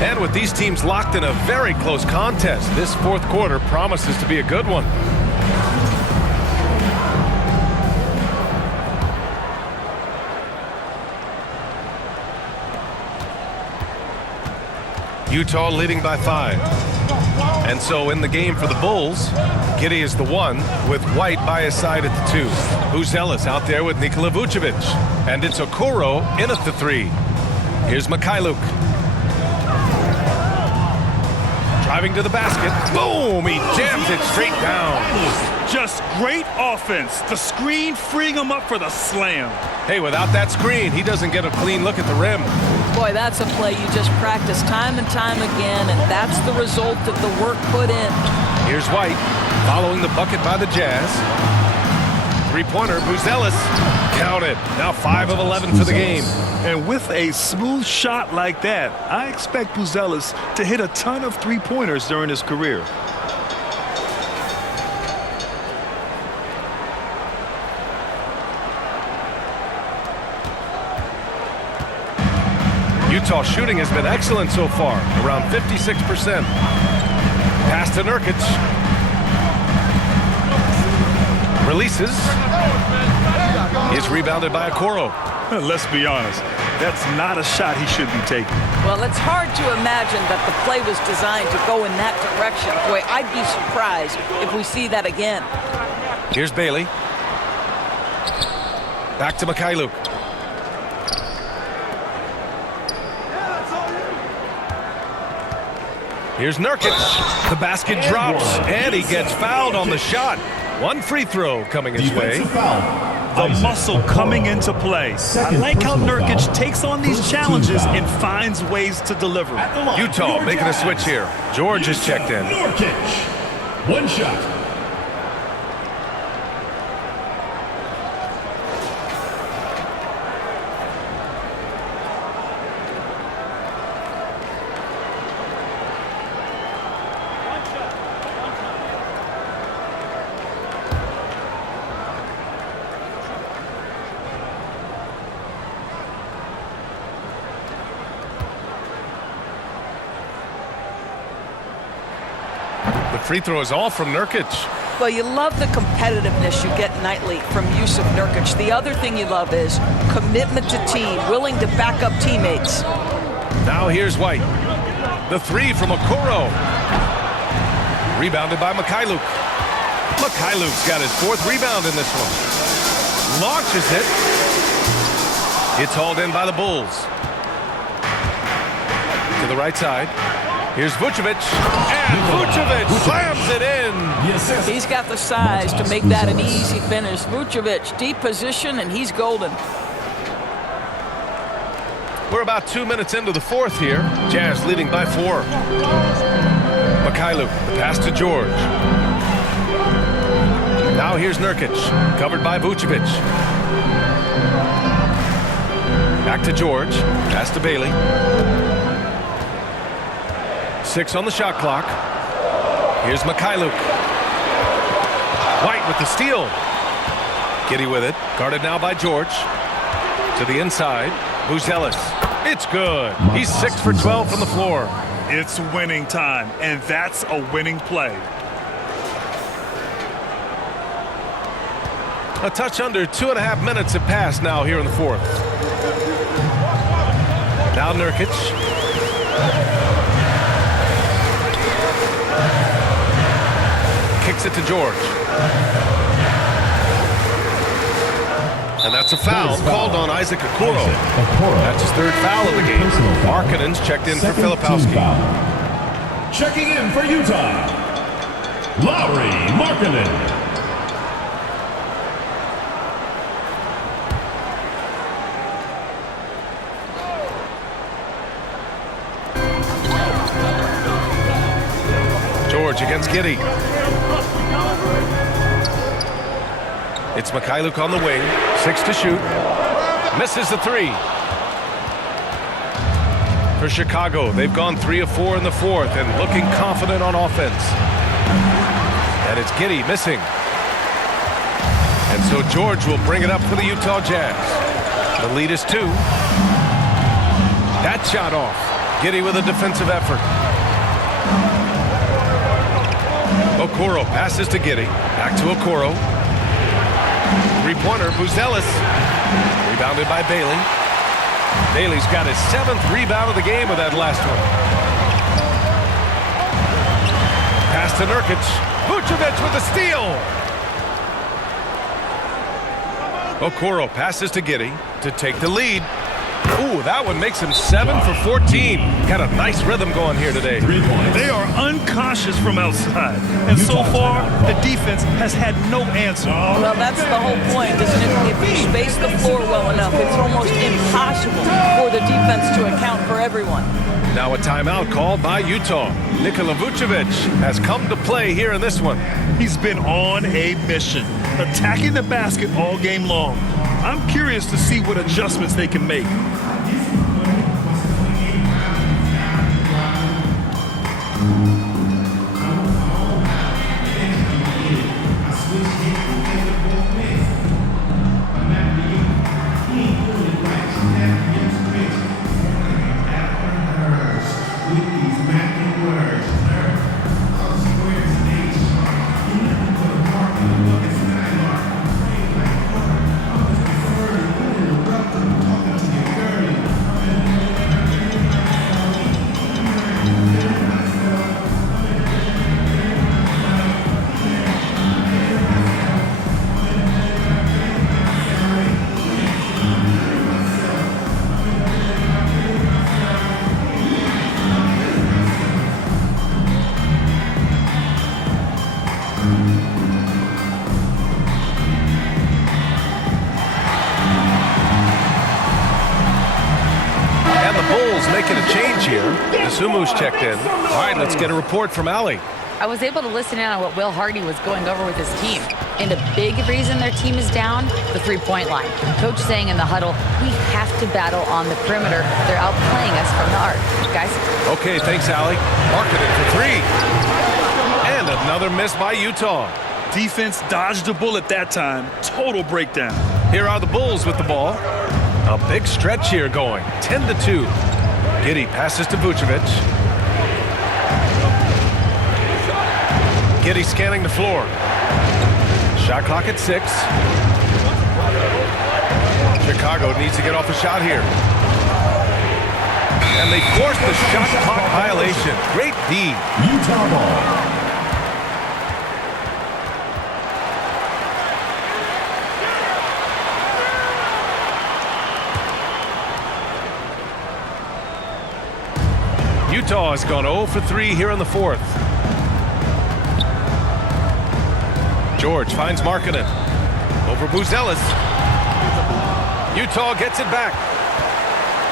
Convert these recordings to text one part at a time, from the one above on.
And with these teams locked in a very close contest, this fourth quarter promises to be a good one. Utah leading by 5. And so in the game for the Bulls, Giddey is the 1 with White by his side at the 2. Buzelis out there with Nikola Vucevic. And it's Okoro in at the 3. Here's Mikhailuk. Driving to the basket. Boom! He jams it straight down. Just great offense. The screen freeing him up for the slam. Hey, without that screen, he doesn't get a clean look at the rim. Boy, that's a play you just practice time and time again, and that's the result of the work put in. Here's White, following the bucket by the Jazz. Three-pointer, Buzelis. Counted. Now 5 of 11 for the game. And with a smooth shot like that, I expect Buzelis to hit a ton of three-pointers during his career. Utah shooting has been excellent so far, around 56%. Pass to Nurkic. Releases. Is rebounded by Okoro. Let's be honest, that's not a shot he should be taking. Well, it's hard to imagine that the play was designed to go in that direction. Boy, I'd be surprised if we see that again. Here's Bailey. Back to Mikhailuk. Here's Nurkic. The basket drops, and he gets fouled on the shot. One free throw coming his way. The muscle coming into play. I like how Nurkic takes on these challenges and finds ways to deliver. Utah making a switch here. George is checked in. Nurkic. One shot. Free throw is all from Nurkic. Well, you love the competitiveness you get nightly from Yusuf Nurkic. The other thing you love is commitment to team, willing to back up teammates. Now here's White. The 3 from Okoro. Rebounded by Mikhailuk. Mikhailuk's got his 4th rebound in this one. Launches it. It's hauled in by the Bulls. To the right side. Here's Vucevic, and Vucevic slams it in. He's got the size to make that an easy finish. Vucevic, deep position, and he's golden. We're about 2 minutes into the fourth here. Jazz leading by 4. Mikhailuk, the pass to George. Now here's Nurkic, covered by Vucevic. Back to George, pass to Bailey. 6 on the shot clock. Here's Mikhailuk. White with the steal. Giddey with it. Guarded now by George. To the inside. Buzelis. It's good. He's 6 for 12 from the floor. It's winning time, and that's a winning play. A touch under 2.5 minutes have passed now here in the fourth. Now Nurkic. Kicks it to George. And that's a foul called on Isaac Okoro. That's his 3rd foul of the game. Markkanen's checked in for Filipowski. Checking in for Utah, Lauri Markkanen. George against Giddey. It's Mikhailuk on the wing. 6 to shoot. Misses the 3. For Chicago, they've gone 3 of 4 in the fourth and looking confident on offense. And it's Giddey missing. And so George will bring it up for the Utah Jazz. The lead is 2. That shot off. Giddey with a defensive effort. Okoro passes to Giddey. Back to Okoro. Three-pointer, Buzelis. Rebounded by Bailey. Bailey's got his 7th rebound of the game with that last one. Pass to Nurkic. Vucevic with the steal. Okoro passes to Giddey to take the lead. Ooh, that one makes him 7 for 14. Got a nice rhythm going here today. They are unconscious from outside. And so far, the defense has had no answer. Well, that's the whole point, isn't it? If you space the floor well enough, it's almost impossible for the defense to account for everyone. Now a timeout called by Utah. Nikola Vucevic has come to play here in this one. He's been on a mission, attacking the basket all game long. I'm curious to see what adjustments they can make. Making a change here. Sumu's checked in. All right, let's get a report from Allie. I was able to listen in on what Will Hardy was going over with his team. And a big reason their team is down, the three-point line. Coach saying in the huddle, we have to battle on the perimeter. They're outplaying us from the arc. Guys? Okay, thanks, Allie. Marketed for 3. And another miss by Utah. Defense dodged a bullet that time. Total breakdown. Here are the Bulls with the ball. A big stretch here going. 10-2. Giddey passes to Vucevic. Giddey scanning the floor. Shot clock at 6. Chicago needs to get off a shot here. And they force the shot clock violation. Great D. Utah ball. Utah has gone 0 for 3 here in the 4th. George finds Markkanen. Over Buzelis. Utah gets it back.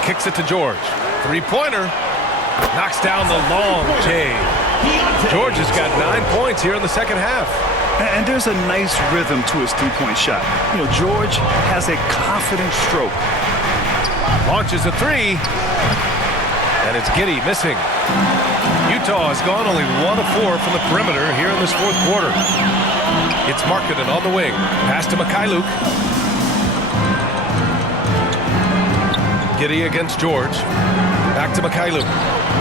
Kicks it to George. Three-pointer. Knocks down the long J. George has got 9 points here in the second half. And there's a nice rhythm to his three-point shot. You know, George has a confident stroke. Launches a 3. And it's Giddey missing. Utah has gone only 1 of 4 from the perimeter here in this 4th quarter. It's Markkanen on the wing. Pass to Mikhailuk. Giddey against George. Back to Mikhailuk.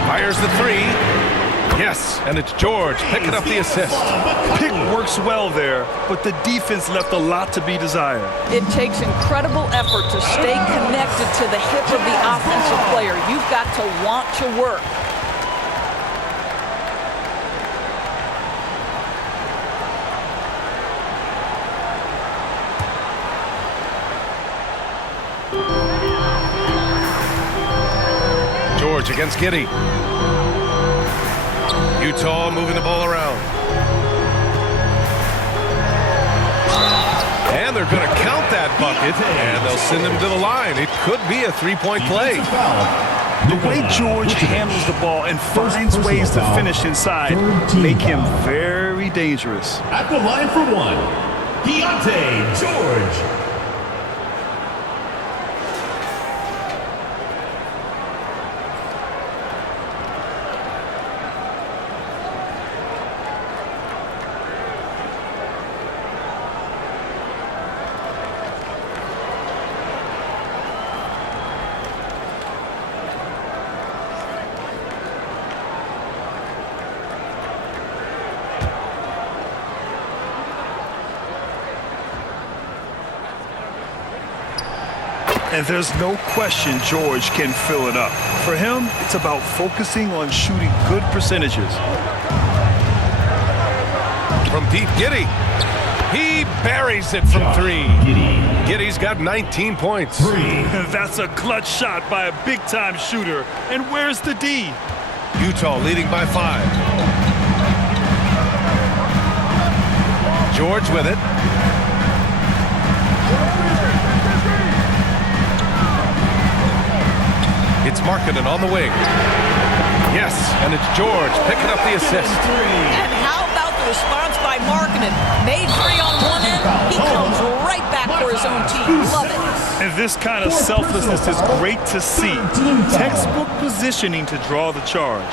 Fires the 3. Yes, and it's George picking up the assist. Pick works well there, but the defense left a lot to be desired. It takes incredible effort to stay connected to the hip of the offensive player. You've got to want to work. George against Giddey. Utah moving the ball around. And they're going to count that bucket, and they'll send him to the line. It could be a three-point play. The way George handles the ball and finds ways to finish inside make him very dangerous. At the line for 1, Deontay George. And there's no question George can fill it up. For him, it's about focusing on shooting good percentages. From deep, Giddey. He buries it from three. Giddey's got 19 points. That's a clutch shot by a big-time shooter. And where's the D? Utah leading by 5. George with it. It's Markkanen on the wing. Yes, and it's George picking up the assist. And how about the response by Markkanen? Made 3 on one end. He comes right back for his own team. Love it. And this kind of selflessness is great to see. Textbook positioning to draw the charge.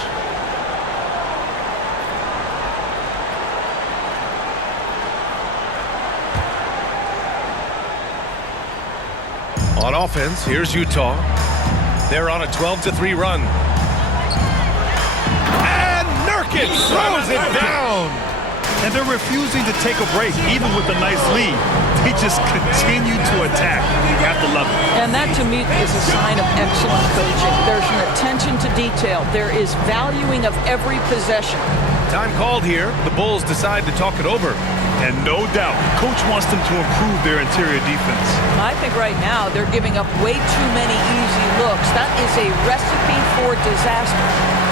On offense, here's Utah. They're on a 12-3 run. And Nurkic throws it down. And they're refusing to take a break, even with a nice lead. They just continue to attack. You have to love it. And that, to me, is a sign of excellent coaching. There's an attention to detail. There is valuing of every possession. Time called here. The Bulls decide to talk it over. And no doubt, coach wants them to improve their interior defense. I think right now they're giving up way too many easy looks. That is a recipe for disaster.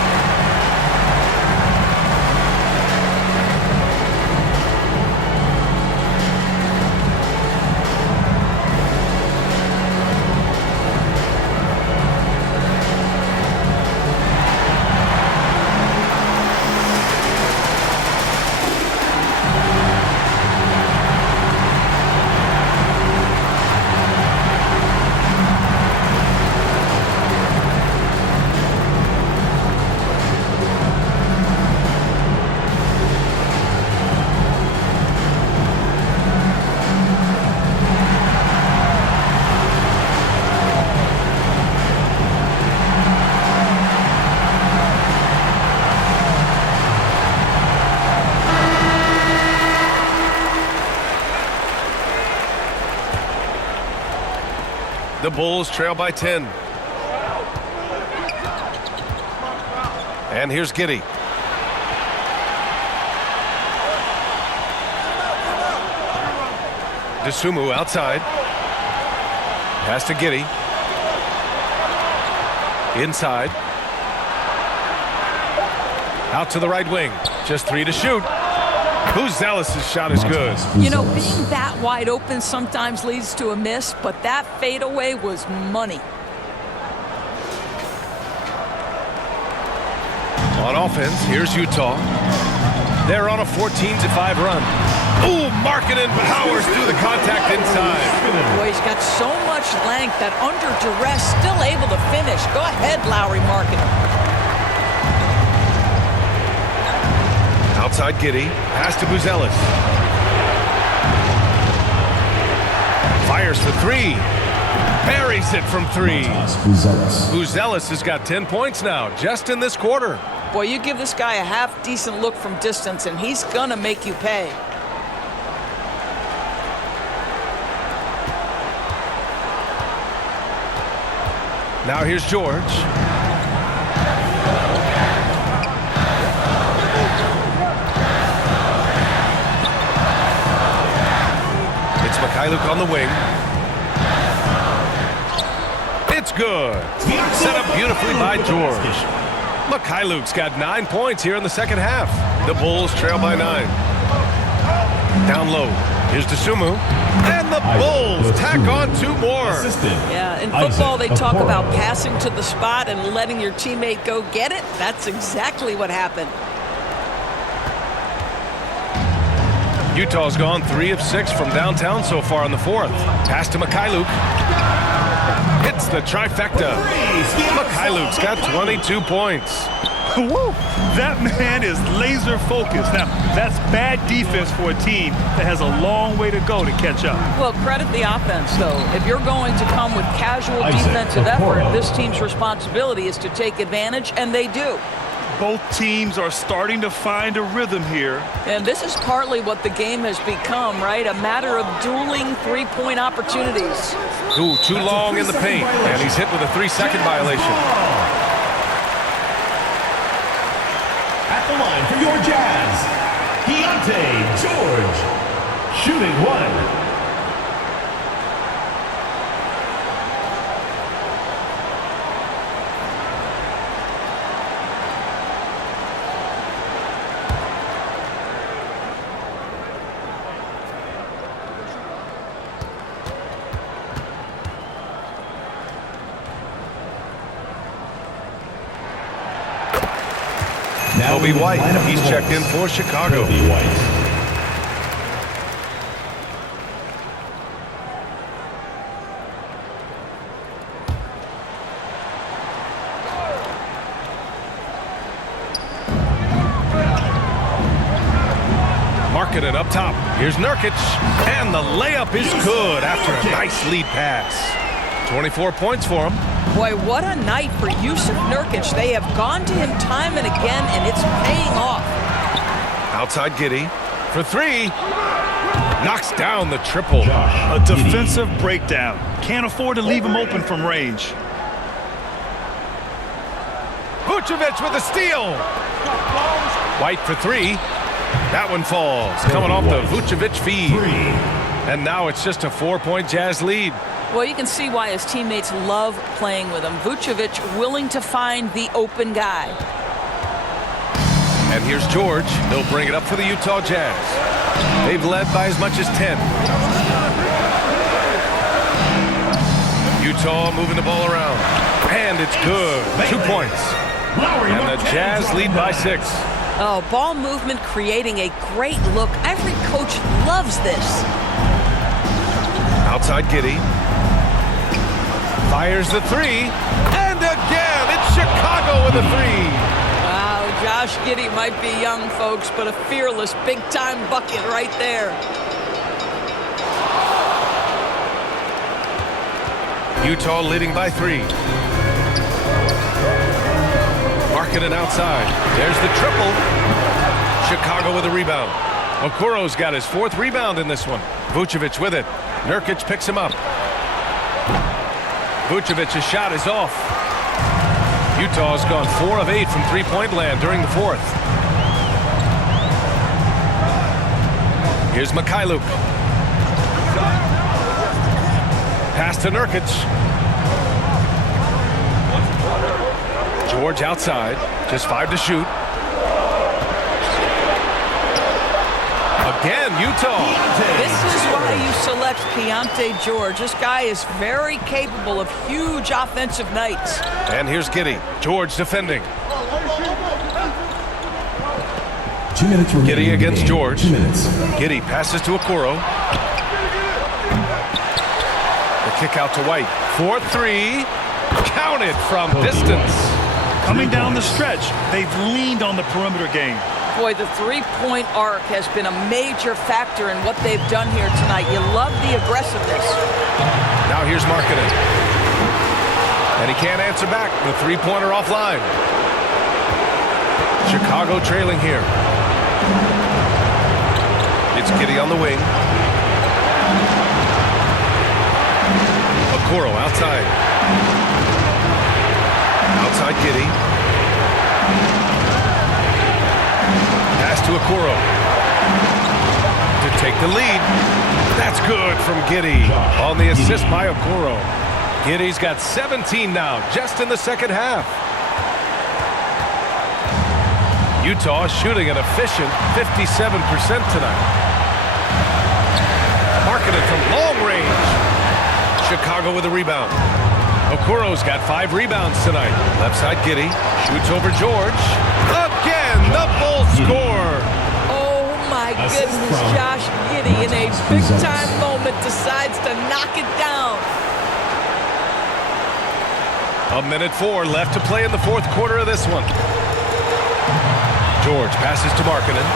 The Bulls trail by 10. And here's Giddey. DeSumo outside. Pass to Giddey. Inside. Out to the right wing. Just 3 to shoot. Zealous' shot is good. You know, being that wide open sometimes leads to a miss, but that fadeaway was money. On offense, here's Utah. They're on a 14-5 run. Ooh, Markkanen powers through the contact inside. Boy, he's got so much length that under duress, still able to finish. Go ahead, Lauri Markkanen. Outside Giddey, pass to Zealous. Fires for 3. Buries it from 3. Zealous has got 10 points now, just in this quarter. Boy, you give this guy a half-decent look from distance, and he's gonna make you pay. Now here's George. Mikhailuk on the wing. It's good. Set up beautifully by George. Mikhailuk's got 9 points here in the second half. The Bulls trail by 9. Down low. Here's DeSumo. And the Bulls tack on 2 more. Yeah, in football they talk about passing to the spot and letting your teammate go get it. That's exactly what happened. Utah's gone 3 of 6 from downtown so far in the 4th. Pass to Mikhailuk. Hits the trifecta. Mikhailuk's got 22 points. Woo! That man is laser focused. Now, that's bad defense for a team that has a long way to go to catch up. Well, credit the offense, though. If you're going to come with casual defensive effort, this team's responsibility is to take advantage, and they do. Both teams are starting to find a rhythm here. And this is partly what the game has become, right? A matter of dueling three-point opportunities. Ooh, too long in the paint, and he's hit with a 3-second violation. At the line for your Jazz, Keontae George, shooting 1. Kobe White, he's checked in for Chicago. Kobe White. Markkanen up top. Here's Nurkic, and the layup is good after a nice lead pass. 24 points for him. Boy, what a night for Jusuf Nurkic. They have gone to him time and again, and it's paying off. Outside Giddey for 3. Knocks down the triple. A defensive breakdown. Can't afford to leave him open from range. Vucevic with a steal. White for 3. That one falls. Coming off the Vucevic feed. And now it's just a 4-point Jazz lead. Well, you can see why his teammates love playing with him. Vucevic willing to find the open guy. And here's George. He'll bring it up for the Utah Jazz. They've led by as much as 10. Utah moving the ball around. And it's good. 2 points. And the Jazz lead by 6. Oh, ball movement creating a great look. Every coach loves this. Outside Giddey. Fires the 3. And again, it's Chicago with a 3. Wow, Josh Giddey might be young, folks, but a fearless big-time bucket right there. Utah leading by 3. Markkanen outside. There's the triple. Chicago with a rebound. Okoro's got his 4th rebound in this one. Vucevic with it. Nurkic picks him up. Vucevic's shot is off. Utah's gone 4 of 8 from three-point land during the 4th. Here's Mikhailuk. Pass to Nurkic. George outside. Just 5 to shoot. Again, Utah. This is why you select Keontae George. This guy is very capable of huge offensive nights. And here's Giddey. George defending. 2 minutes remaining. Giddey against George. 2 minutes. Giddey passes to Okoro. The kick out to White. 4-3. Counted from distance. Coming down the stretch, they've leaned on the perimeter game. Boy, the three-point arc has been a major factor in what they've done here tonight. You love the aggressiveness. Now here's Markkanen. And he can't answer back. The three-pointer offline. Chicago trailing here. It's Giddey on the wing. Okoro outside. Outside Giddey. Pass to Okoro. To take the lead. That's good from Giddey on the assist by Okoro. Giddey's got 17 now, just in the second half. Utah shooting an efficient 57% tonight. Markkanen from long range. Chicago with a rebound. Okoro's got 5 rebounds tonight. Left side Giddey. Shoots over George. Again, the Bulls score. Oh my goodness, Josh Giddey in a big-time moment decides to knock it down. 1:04 left to play in the 4th quarter of this one. George passes to Markkanen.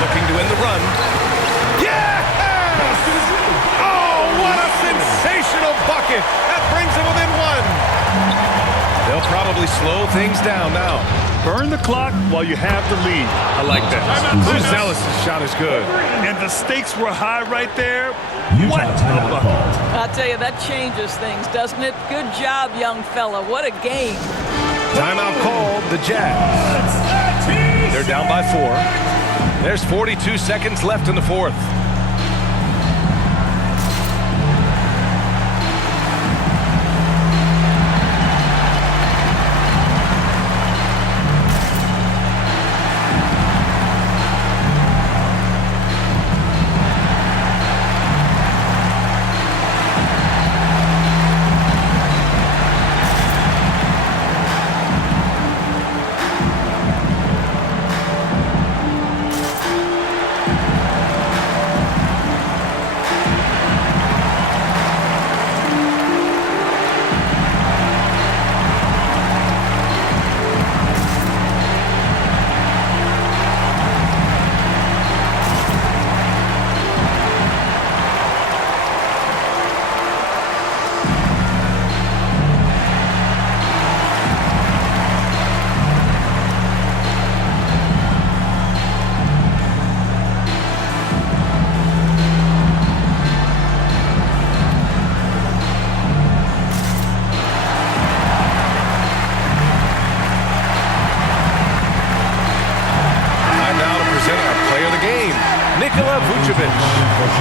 Looking to end the run. Yes! Oh, what a it. That brings them within one. They'll probably slow things down now. Burn the clock while you have the lead. I like that. Zealous' shot is good. And the stakes were high right there. Utah What a timeout bucket. called. I'll tell you, that changes things, doesn't it? Good job, young fella. What a game. Timeout called, the Jazz. They're down by 4. There's 42 seconds left in the fourth.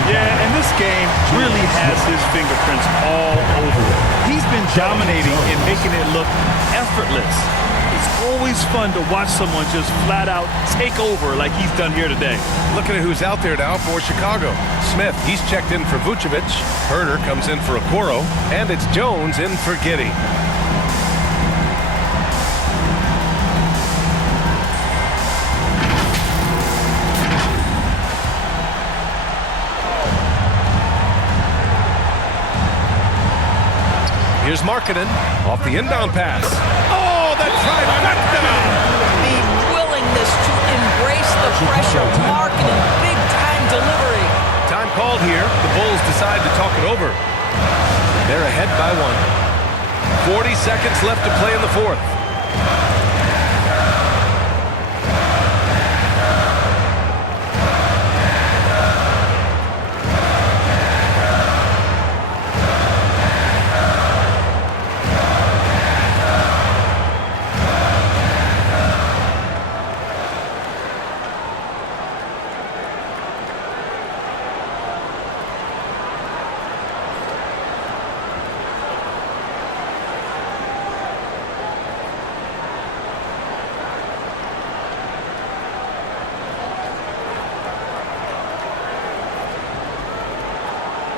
Yeah, and this game really has his fingerprints all over it. He's been dominating and making it look effortless. It's always fun to watch someone just flat out take over like he's done here today. Looking at who's out there now for Chicago. Smith, he's checked in for Vucevic. Herter comes in for Okoro. And it's Jones in for Giddey. Here's Markkanen off the inbound pass. Oh, that trifecta! The willingness to embrace the pressure. Markkanen, big-time delivery. Time called here. The Bulls decide to talk it over. They're ahead by 1. 40 seconds left to play in the fourth.